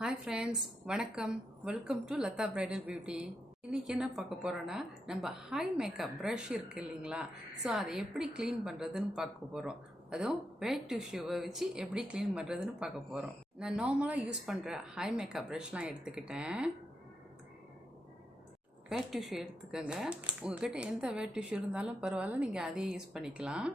Hi friends, வணக்கம். Welcome to Latha Bridal Beauty. இன்னைக்கு என்ன பார்க்க போறோம்னா நம்ம ஹை மேக்கப் ப்ரஷ் இருக்கு இல்லைங்களா, ஸோ அதை எப்படி க்ளீன் பண்ணுறதுன்னு பார்க்க போகிறோம். அதுவும் வெட் டிஷ்யூவை வச்சு எப்படி க்ளீன் பண்ணுறதுன்னு பார்க்க போகிறோம். நான் நார்மலாக யூஸ் பண்ணுற ஹை மேக்கப் ப்ரஷ்லாம் எடுத்துக்கிட்டேன். வெட் டிஷ்யூ எடுத்துக்கோங்க. உங்கள்கிட்ட எந்த வெட் டிஷ்யூ இருந்தாலும் பரவாயில்ல, நீங்கள் அதையே யூஸ் பண்ணிக்கலாம்.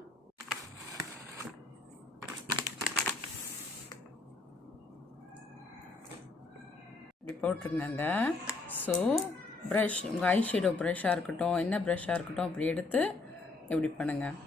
இப்படி போட்டுருங்க. ஸோ ப்ரஷ், உங்கள் ஐஷேடோ ப்ரஷ்ஷாக இருக்கட்டும், என்ன ப்ரஷ்ஷாக இருக்கட்டும், அப்படி எடுத்து இப்படி பண்ணுங்கள்.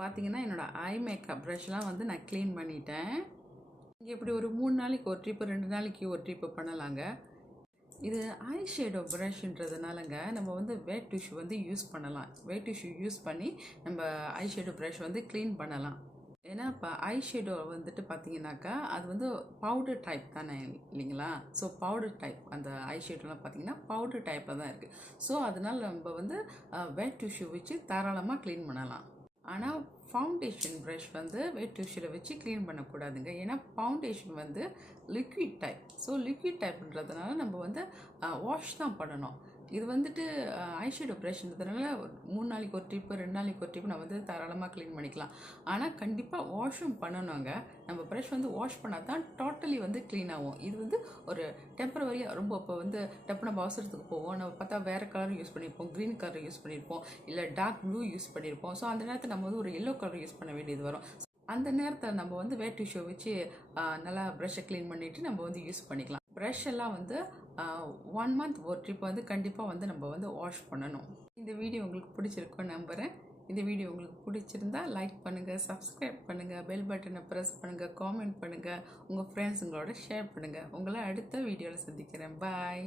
பார்த்தீங்கன்னா என்னோட ஐ மேக்கப் ப்ரஷ்லாம் வந்து நான் க்ளீன் பண்ணிட்டேன். இங்கே இப்படி ஒரு 3 நாளைக்கு ஒரு ட்ரிப்பு, 2 நாளைக்கு ஒரு ட்ரிப்பு பண்ணலாங்க. இது ஐ ஷேடோ ப்ரஷ்ன்றதுனாலங்க நம்ம வந்து வெட் டிஷ்யூ வந்து யூஸ் பண்ணலாம். வெட் டிஷ்யூ யூஸ் பண்ணி நம்ம ஐ ஷேடோ ப்ரஷ் வந்து க்ளீன் பண்ணலாம். ஏன்னா இப்போ ஐ ஷேடோ வந்துட்டு பார்த்தீங்கன்னாக்கா அது வந்து பவுடர் டைப் தானே இல்லைங்களா. ஸோ பவுடர் டைப் அந்த ஐ ஷேடோலாம் பார்த்தீங்கன்னா பவுடர் டைப்பில் தான் இருக்குது. ஸோ அதனால் நம்ம வந்து வெட் டிஷ்யூ வச்சு தாராளமாக க்ளீன் பண்ணலாம். ஆனால் ஃபவுண்டேஷன் ப்ரஷ் வந்து வெட் டிஷ்யூவில் வச்சு க்ளீன் பண்ணக்கூடாதுங்க. ஏன்னா ஃபவுண்டேஷன் வந்து லிக்விட் டைப். ஸோ லிக்விட் டைப்ன்றதுனால நம்ம வந்து வாஷ் தான் பண்ணணும். இது வந்துட்டு ஐஷேடோ ப்ரஷ்ன்றதுனால 3 நாளைக்கு ஒரு ட்ரிப்பு, 2 நாளைக்கு ஒரு ட்ரிப்பு நம்ம வந்து தாராளமாக க்ளீன் பண்ணிக்கலாம். ஆனால் கண்டிப்பாக வாஷும் பண்ணணுங்க. நம்ம ப்ரஷ் வந்து வாஷ் பண்ணால் தான் டோட்டலி வந்து க்ளீன் ஆகும். இது வந்து ஒரு டெம்பரவரியாக ரொம்ப இப்போ வந்து டப்புன அவசரத்துக்கு போவோம், நம்ம பார்த்தா வேறு கலர் யூஸ் பண்ணியிருப்போம், க்ரீன் கலர் யூஸ் பண்ணியிருப்போம், இல்லை டார்க் ப்ளூ யூஸ் பண்ணியிருப்போம். ஸோ அந்த நேரத்தில் நம்ம வந்து ஒரு எல்லோ கலர் யூஸ் பண்ண வேண்டியது வரும். அந்த நேரத்தில் நம்ம வந்து வெட் டிஷ்யூ வச்சு நல்லா ப்ரஷ்ஷை க்ளீன் பண்ணிவிட்டு நம்ம வந்து யூஸ் பண்ணிக்கலாம். ப்ரஷ் எல்லாம் வந்து 1 மந்த் ஒரு ட்ரிப் வந்து கண்டிப்பாக வந்து நம்ம வந்து வாஷ் பண்ணணும். இந்த வீடியோ உங்களுக்கு பிடிச்சிருக்குன்னு நம்புகிறேன். இந்த வீடியோ உங்களுக்கு பிடிச்சிருந்தா லைக் பண்ணுங்கள், சப்ஸ்கிரைப் பண்ணுங்கள், பெல் பட்டனை ப்ரெஸ் பண்ணுங்கள், காமெண்ட் பண்ணுங்கள், உங்கள் ஃப்ரெண்ட்ஸுங்களோட ஷேர் பண்ணுங்கள். உங்களை அடுத்த வீடியோவில் சந்திக்கிறேன். பாய்.